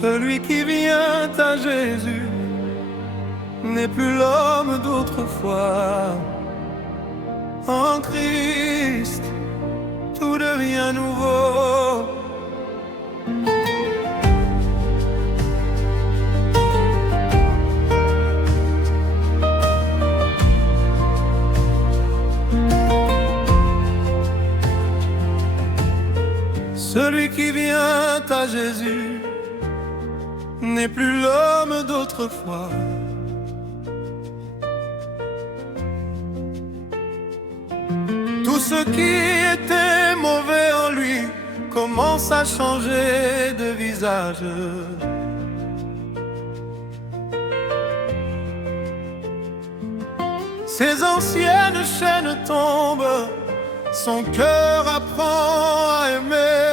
Celui qui vient à Jésus n'est plus l'homme d'autrefois. En Christ, tout devient nouveau. Celui qui vient à Jésus n'est plus l'homme d'autrefois. Tout ce qui était mauvais en lui commence à changer de visage. Ses anciennes chaînes tombent, son cœur apprend à aimer.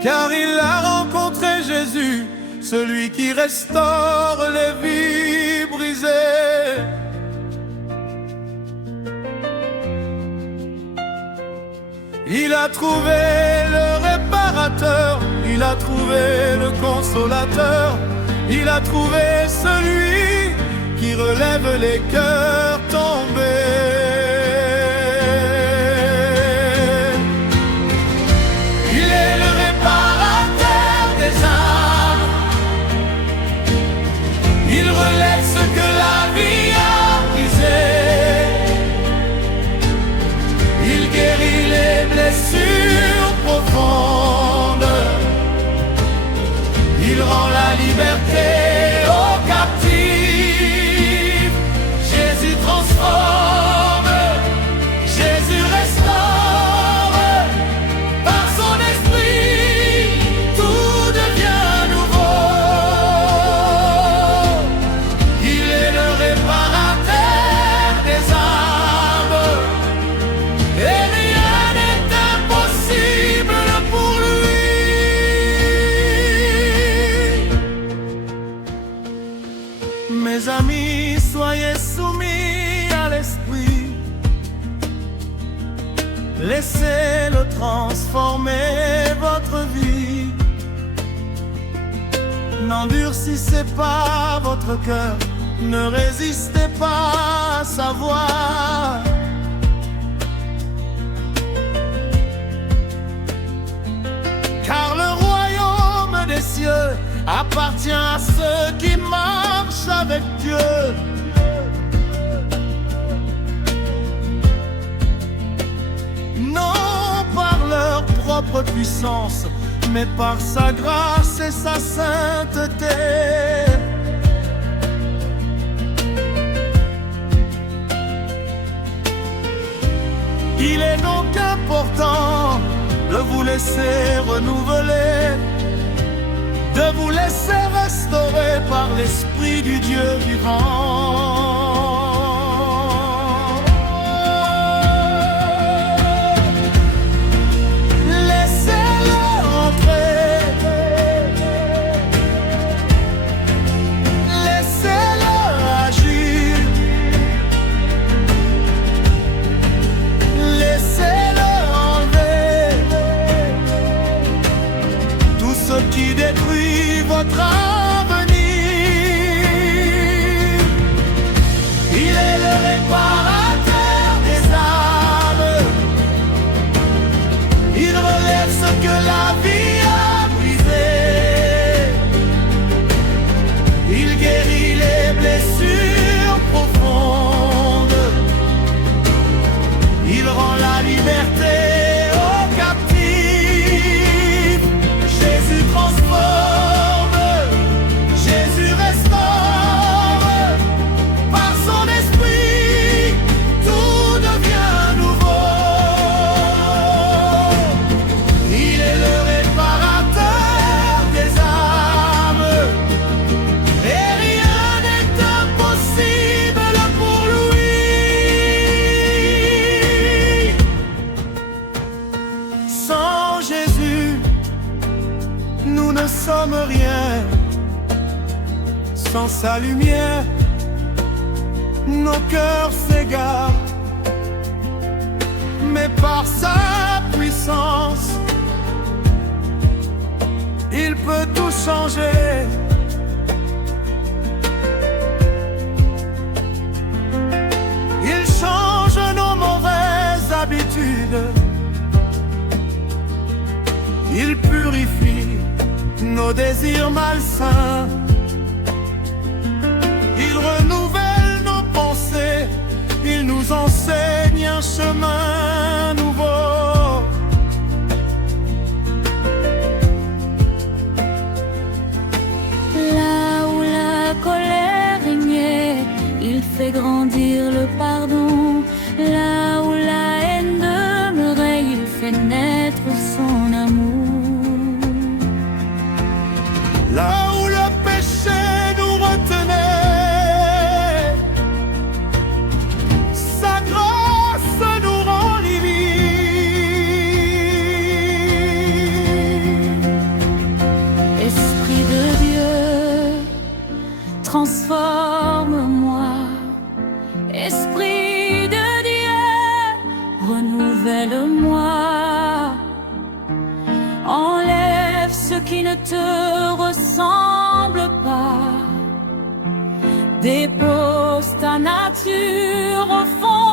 Car il a rencontré Jésus, celui qui restaure les vies brisées. Il a trouvé le réparateur, il a trouvé le consolateur, il a trouvé celui qui relève les cœurs tombés. Il est le réparateur des âmes, il relève ce que la vie a brisé, il guérit les blessures profondes, il rend la liberté aux captifs. Jésus transforme, Jésus restaure, par son esprit tout devient nouveau. Il est le réparateur des âmes, et rien n'est impossible pour lui. Mes amis, soyez soumis à l'Esprit, laissez-le transformer votre vie. N'endurcissez pas votre cœur, ne résistez pas à sa voix. Car le royaume des cieux appartient à ceux qui marchent avec Dieu. Non par leur propre puissance, mais par sa grâce et sa sainteté. Il est donc important de vous laisser renouveler, de vous laisser restaurer par l'Esprit du Dieu vivant. Laissez-le entrer, laissez-le agir, laissez-le enlever tout ce qui détruit votre avenir. Il est le réparateur des âmes, il relève ce que la vie a brisé, il guérit les blessures profondes, il rend la liberté aux captifs. Jésus transforme, Jésus restaure, par son esprit tout devient nouveau. Il est le réparateur des âmes, et rien n'est impossible pour lui. Sans Jésus, nous ne sommes rien. Sans sa lumière, nos cœurs s'égarent. Mais par sa puissance. Il peut tout changer. Il change nos mauvaises habitudes. Il purifie nos désirs malsains. Il renouvelle nos pensées. Il nous enseigne un chemin nouveau. Là où la colère régnait, il fait grandir le pardon. Là où la haine demeurait, il fait naître son amour. Là où le péché nous retenait, sa grâce nous rend livres. Esprit de Dieu, transforme-moi. Esprit de Dieu, renouvelle-moi. Enlève ce qui ne te ressemble pas. Dépose ta nature au fond